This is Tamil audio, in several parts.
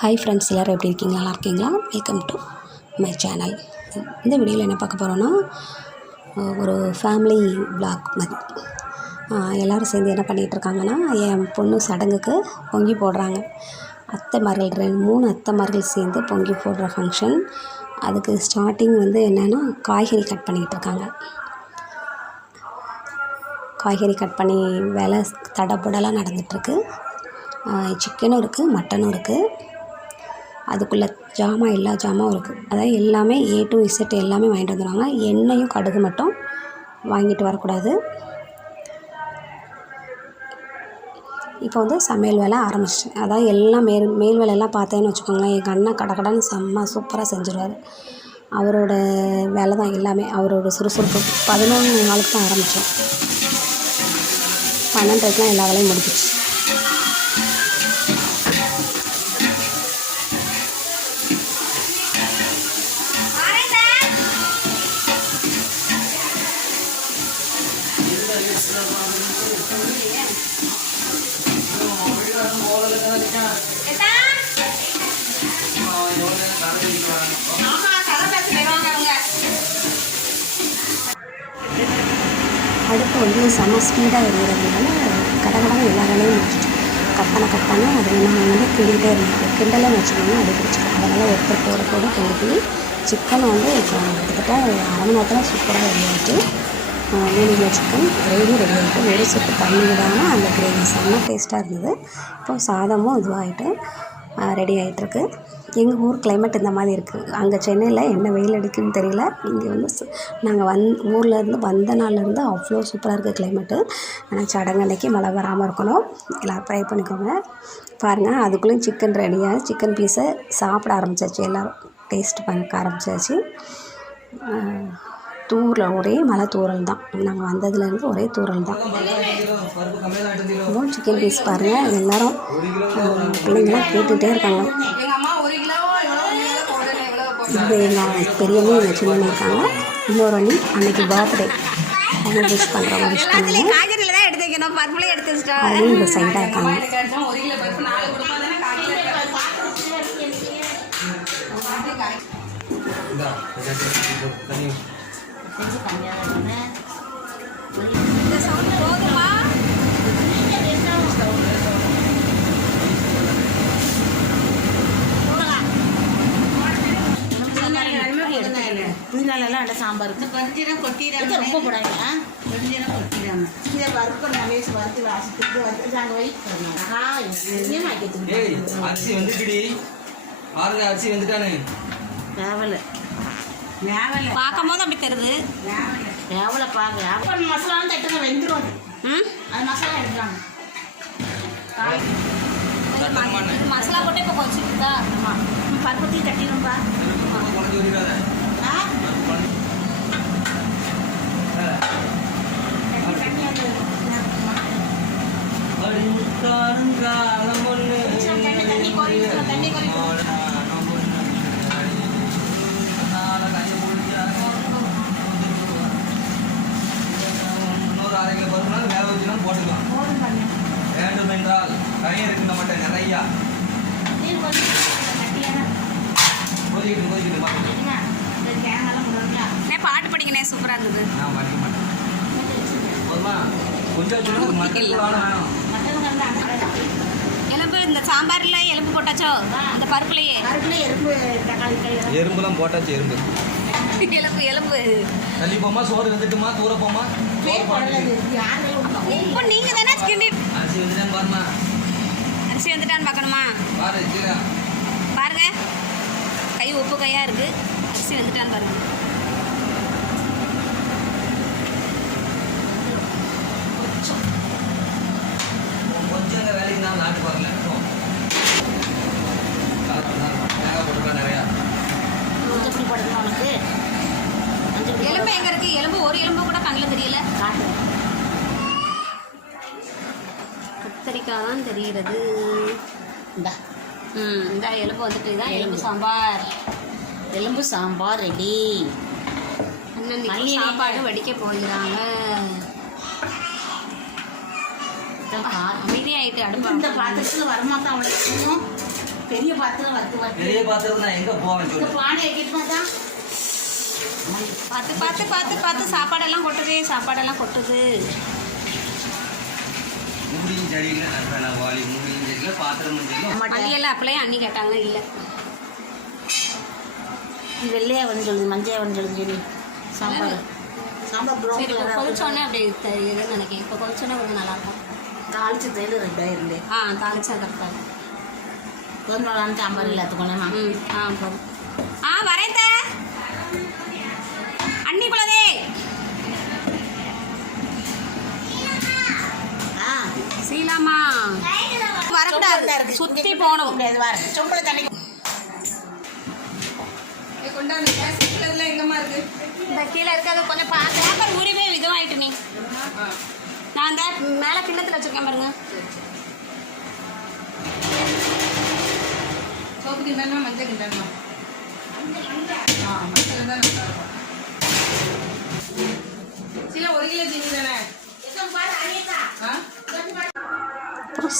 ஹாய் ஃப்ரெண்ட்ஸ் எல்லோரும் எப்படி இருக்கீங்க? நல்லா இருக்கீங்களா? வெல்கம் டு மை சேனல் இந்த வீடியோவில் என்ன பார்க்க போகிறோன்னா ஒரு ஃபேமிலி பிளாக் மாதிரி. எல்லோரும் சேர்ந்து என்ன பண்ணிகிட்ருக்காங்கன்னா என் பொண்ணு சடங்குக்கு பொங்கி போடுறாங்க. அத்தைமார்கள் ரெண்டு மூணு அத்தைமார்கள் சேர்ந்து பொங்கி போடுற ஃபங்க்ஷன் அதுக்கு ஸ்டார்டிங் வந்து என்னென்னா காய்கறி கட் பண்ணிகிட்டு இருக்காங்க. காய்கறி கட் பண்ணி வேலை தடபுடலாக நடந்துகிட்ருக்கு சிக்கனும் இருக்குது மட்டனும் இருக்குது அதுக்குள்ளே ஜாமான் எல்லா ஜாமாவும் இருக்குது அதாவது எல்லாமே ஏ டு இசட் எல்லாமே வாங்கிட்டு வந்துடுவாங்க எண்ணெயும் கடுகு மட்டும் வாங்கிட்டு வரக்கூடாது. இப்போ வந்து சமையல் வேலை ஆரம்பிச்சிட்டேன் அதாவது எல்லாம் மேல் மேல் வேலையெல்லாம் பார்த்தேன்னு வச்சுக்கோங்களேன். எங்கள் அண்ணன் கடை கடன் செம்ம சூப்பராக செஞ்சுருவார். அவரோட வேலை தான் எல்லாமே. அவரோட சுறுசுறுப்பு பதினொன்று நாளுக்கு தான் ஆரம்பித்தோம் பன்னெண்டரைக்கெலாம் எல்லா வேலையும் முடிஞ்சிச்சு. அடுப்பு வந்து செம்ம ஸ்பீடாக எரியறதுனால கடகடன்னு எல்லா வேலையும் முடிச்சிட்டோம் கப்பனை கப்பனை அது நான் வந்து கிண்டிகிட்டே இருந்தது. கிண்டலாம் வச்சுக்கோங்க அது பிடிச்சிடும். அதனால் ஒருத்தர் போட போட கிண்டி சிக்கன் வந்து கிட்டத்தட்ட அரை மணி நேரத்தில் சூப்பராக ரெடி ஆகிட்டு சிக்கன் கிரேவி ரெடி ஆகிட்டு ஒரு சொட்டு தண்ணி விடாமல் அந்த கிரேவி செம்ம டேஸ்ட்டாக இருந்தது. இப்போ சாதமும் இதுவாகிட்டு ரெடி ஆகிட்டுருக்கு எங்கள் ஊர் கிளைமேட் இந்த மாதிரி இருக்குது அங்கே சென்னையில் என்ன வெயில் அடிக்குன்னு தெரியல. இங்கே வந்து நாங்கள் வந் ஊர்லேருந்து வந்த நாள்லேருந்து அவ்வளோ சூப்பராக இருக்குது கிளைமேட்டு ஆனால் சடங்கு அன்னைக்கு மழை வராமல் இருக்கணும். எல்லோரும் ட்ரை பண்ணிக்கோங்க. பாருங்கள் அதுக்குள்ளேயும் சிக்கன் ரெடியாக சிக்கன் பீஸை சாப்பிட ஆரம்பிச்சாச்சு. எல்லோரும் டேஸ்ட் பண்ண ஆரம்பிச்சாச்சு. தூரில் ஒரே மலை தூரல் தான். நாங்கள் வந்ததுலேருந்து ஒரே தூறல் தான். இதுவும் சிக்கன் பீஸ் பாருங்கள் எல்லாரும் பிள்ளைங்களாம் கேட்டுகிட்டே இருக்காங்க. இது எங்கள் பெரியவங்க எங்கள் சின்னவங்க இருக்காங்க. இன்னொரு அண்ணி அன்னைக்கு பர்த்டே அவங்க விஷ் பண்ணுறவங்க விஷ் பண்ணுங்க. தான் எடுத்து வைக்கணும் அதுவும் இந்த சைடாக இருக்காங்க ஒரு நாலு கொடுப்பா தானே இந்த சவுண்ட் போதுமா புதினாலெல்லாம் நல்ல சாம்பார் கொஞ்சம் கொட்டிடாம இது ரொம்ப போடாங்க கொஞ்சம் கொட்டிடாம இதை பருப்பு நல்ல வறுத்து வாசிட்டு வந்து அங்கே வை ஆ இன்னும் ஏய் அரிசி வந்துட்டுடி ஆறுல அரிசி வந்துட்டானு. தேவலை பார்க்கும் போது அப்படி தருது தேவலை பார்க்க அப்போ மசாலா தட்டுங்க வெந்துடும் அது. ம்? அது மசாலா இது மசாலா போட்டு இப்போ கொஞ்சம் ஆமாம் பருப்பத்தையும் தட்டிடும்பா தண்ணி தண்ணி கோரிக்கணும் தண்ணி கோரிக்கணும் ஆனானம் ஒண்ணு. அதனால கையை பிடிச்சாங்க. இன்னொரு அரை கிலோ பருப்புனாலும் வேக வச்சுனாலும் போட்டுக்கலாம் போடும் பண்ணு வேண்டும் என்றால் கையை இருக்கு நம்மகிட்ட நிறையா நீர் கொஞ்சம் கட்டியான கொதிக்கிட்டு கொதிக்கிட்டு பார்த்து என்ன இந்த தேங்காய்லாம் போடுறீங்களா ஏன் பாட்டு படிக்கணே சூப்பராக இருந்தது நான் படிக்க மாட்டேன். போதுமா? கொஞ்சம் வேணும். எலும்பு இந்த சாம்பார்ல எலும்பு போட்டாச்சோ? அந்த பருப்புலையே? எறும்புலாம் போட்டாச்சு எறும்பு. எலும்பு எலும்பு. தள்ளி போமா சோறு வந்துட்டுமா தூர போமா உப்பு நீங்க தானே கிண்டி அரிசி வந்துட்டான்னு பாருமா அரிசி வந்துட்டான்னு பார்க்கணுமா? பாரு பாருங்க. கை உப்பு கையா இருக்கு. அரிசி வந்துட்டான்னு பாருங்க கொஞ்சம் அந்த வேலைக்கு நான் நாட்டு வரல தேங்காய் போட்டுக்கலாம் நிறையா மஞ்சள் பொடி போடணும் உனக்கு மஞ்சள் பொடி எலும்பு எங்க இருக்கு எலும்பு ஒரு எலும்பு கூட கண்ணில் தெரியல காட்டுறேன் கத்தரிக்காய் தான் தெரிகிறது இந்தா. ம். இந்த எலும்பு வந்துட்டு இதான் எலும்பு. சாம்பார். எலும்பு சாம்பார் ரெடி. சாப்பாடு. வடிக்க போகிறாங்க. அமைதியாயிட்டு அடுப்பு இந்த பாத்திரத்தில் வரமாட்டோம் அவ்வளோ பெரிய பாத்திரம் வறுத்து பெரிய பாத்திரம் நான் எங்க போவேன் இந்த பானை வைக்கிட்டு பார்த்தா பார்த்து பார்த்து பார்த்து பார்த்து சாப்பாடெல்லாம் கொட்டுது சாப்பாடெல்லாம் கொட்டுது. மூடியும் சரியில்லை நல்லா வாலி மூடியும் சரியில்லை சரியில்லை மல்லியெல்லாம் அப்பளையே அண்ணி கேட்டாங்க இல்லை. இது வெள்ளையா வந்து சொல்லுது மஞ்சள் வந்து சொல்லுது சொல்லி சாம்பார். சாம்பார் ப்ரௌன் சரி இப்போ கலர் கொதிச்சோடனே அப்படி தெரியுதுன்னு நினைக்கிறேன். இப்போ கொதிச்சோடனே கொஞ்சம் நல்லாயிருக்கும். தாளிச்சு தேடு ரெண்டாயிரம் ஆ தாளிச்சா கரெக்டாக இருக்கும். கொஞ்சம் சாம்பார் இல்லாத்துக்கோனேம்மா ம் ஆ ஆ வரேன் சீலாமா வரக்கூடாது. சுற்றி போகணும். சொம்பளை தண்ணி. இந்த கீழே இருக்கிறது கொஞ்சம் பா பேப்பர் உரிவே இதுவாயிட்டு நீ. நான் அந்த மேலே கிண்ணத்தில் வச்சிருக்கேன் பாருங்க. சோப்பு கிண்டமா மஞ்சள் கிண்டமா ஆ மஞ்சள் தான் சில ஒரு கிலோ ஜீனி தானே? ஆ?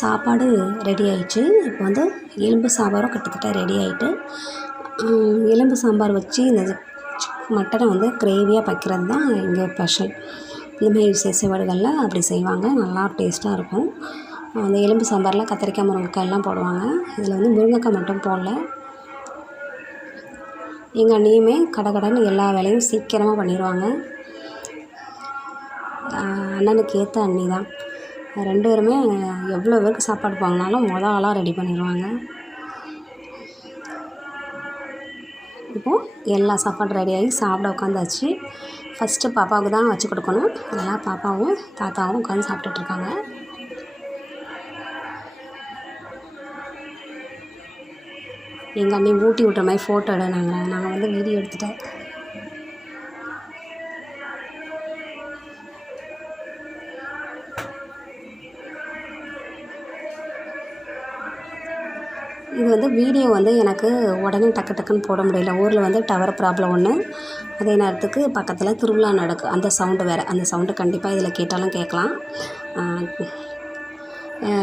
சாப்பாடு ரெடி ஆயிடுச்சு. இப்போ வந்து எலும்பு சாம்பாரும் கிட்டத்தட்ட ரெடி ஆகிட்டு எலும்பு சாம்பார் வச்சு இந்த மட்டனை வந்து கிரேவியாக வைக்கிறது தான் இங்கே ஸ்பெஷல் இந்தமாதிரி விசேஷவாடுகளில் அப்படி செய்வாங்க. நல்லா டேஸ்ட்டாக இருக்கும். அந்த எலும்பு சாம்பாரில் கத்திரிக்காய் முருங்கைக்காயெல்லாம் போடுவாங்க. இதில் வந்து முருங்கைக்காய் மட்டும் போடல. எங்கள் அண்ணியுமே கடகடன்னு எல்லா வேலையும் சீக்கிரமாக பண்ணிடுவாங்க அண்ணனுக்கு ஏற்ற அண்ணி தான். ரெண்டு பேருமே எவ்வளோ பேருக்கு சாப்பாடு வாங்கினாலும் மொதல் ஆளாக ரெடி பண்ணிடுவாங்க. இப்போது எல்லா சாப்பாடும் ரெடியாகி சாப்பிட உட்காந்தாச்சு. ஃபஸ்ட்டு பாப்பாவுக்கு தான் வச்சு கொடுக்கணும். அதனால் பாப்பாவும் தாத்தாவும் உட்காந்து சாப்பிட்டுட்ருக்காங்க எங்கள் அண்ணி ஊட்டி விட்ற மாதிரி ஃபோட்டோ எடு நாங்கள் நாங்கள் வந்து வீடியோ எடுத்துட்டேன். இது வந்து வீடியோ வந்து எனக்கு உடனே டக்கு டக்குன்னு போட முடியல. ஊரில் வந்து டவர் ப்ராப்ளம் ஒன்று அதே நேரத்துக்கு பக்கத்தில் திருவிழா நடக்கும் அந்த சவுண்டு வேறு. அந்த சவுண்டு கண்டிப்பாக இதில் கேட்டாலும் கேட்கலாம்.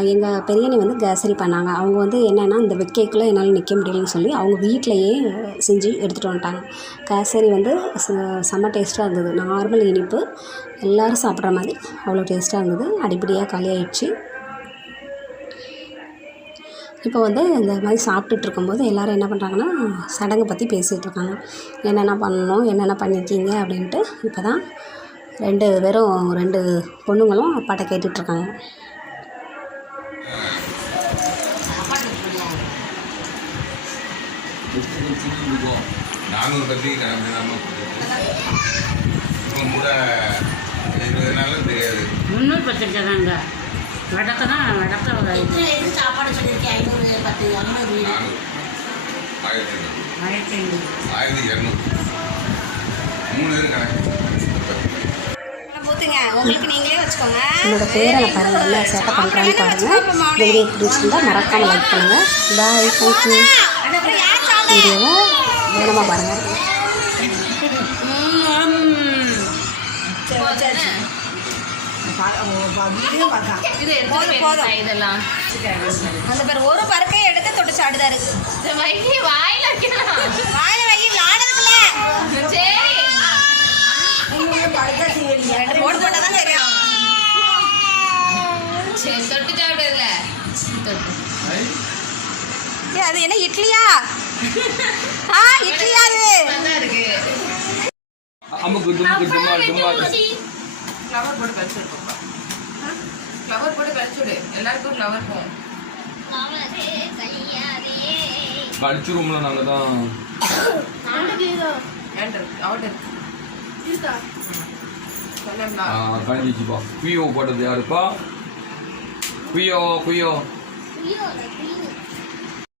எங்கள் பெரியண்ணி வந்து கேசரி பண்ணாங்க. அவங்க வந்து என்னென்னா இந்த வெக்கைக்குள்ளே என்னால் நிற்க முடியலன்னு சொல்லி அவங்க வீட்டிலையே செஞ்சு எடுத்துகிட்டு வந்துட்டாங்க. கேசரி வந்து ச- செம்ம டேஸ்ட்டாக இருந்தது. நார்மல் இனிப்பு. எல்லோரும் சாப்பிட்ற மாதிரி அவ்வளோ டேஸ்ட்டாக இருந்தது. அடிப்படியாக காலி ஆயிடுச்சு இப்போ வந்து இந்த மாதிரி சாப்பிட்டுட்டு இருக்கும்போது எல்லோரும் என்ன பண்ணுறாங்கன்னா சடங்கை பற்றி பேசிகிட்டு இருக்காங்க என்னென்ன பண்ணணும் என்னென்ன பண்ணியிருக்கீங்க அப்படின்ட்டு இப்போ தான் ரெண்டு பேரும் ரெண்டு பொண்ணுங்களும் அப்பாட்ட கேட்டுட்ருக்காங்க. நானூறு கட்டி கிளம்பினாம இப்போ கூட இருபதுனால தெரியாது. முந்நூறு பத்து தாங்க. வடக்க தான் வடக்க சாப்பாடு சொல்லியிருக்கேன் ஐநூறு பத்து நானூறு ஆயிரத்தி ஐநூறு. ஆயிரத்தி ஐநூறு. ஆயிரத்தி இரநூறு. மூணு பேரும் கணக்கு. ஊற்றுங்க உங்களுக்கு நீங்களே வச்சுக்கோங்க. என்னோடய பேரனை பாருங்கள் என்ன சேட்டை பண்ணுறான்னு பாருங்கள் வீடியோ பிடிச்சிருந்தா மறக்காமல் லைக் பண்ணுங்கள் பாய் தேங்க்யூ வீடியோவை கவனமாக பாருங்கள் இது போதும், போதும். இதெல்லாம் அந்த பேர் ஒரு பருக்கையை எடுத்து தொட்டு சாடுதாரு வாயில வைக்கலாம் வாழை வை விளாடுறதுல சரி ரெண்டு போட்டு போட்டால் தான் தெரியும் சரி தொட்டு சாப்பிடுறதுல தொட்டு அது என்ன இட்லியா ஆ இட்லியா அது இருக்கு அம்முக்கு டும்முக்கு டும்மா டும்மா ஃப்ளவர் போட்டு கழிச்சு விடு எல்லாருக்கும் ஃப்ளவர் போகும் தான் இருக்கு அவட்ட இருக்கு சொல்லலாம் கழிஞ்சிச்சுப்பா குய்யோ போட்டது யாருப்பா இந்த green